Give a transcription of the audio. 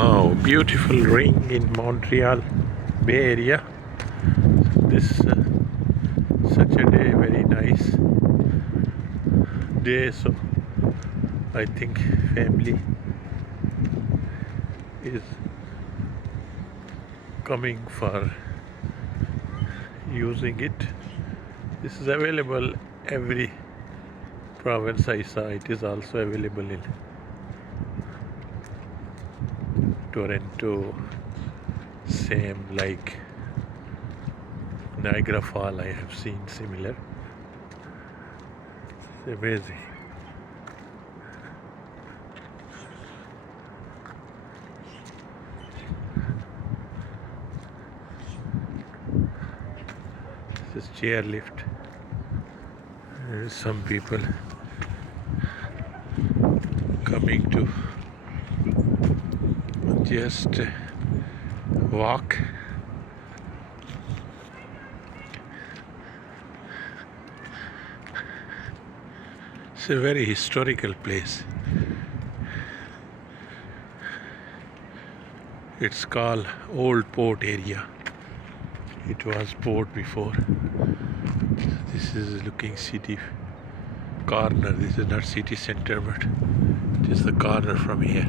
Oh, beautiful ring in Montreal Bay Area. This such a day, very nice day. So I think family is coming for using it. This is available every province I saw. It is also available in Toronto, same like Niagara Fall. I have seen similar. It's amazing. This is chairlift. Some people coming to just walk. It's a very historical place. It's called Old Port Area. It was port before. This is looking city corner. This is not city center, but it is the corner from here.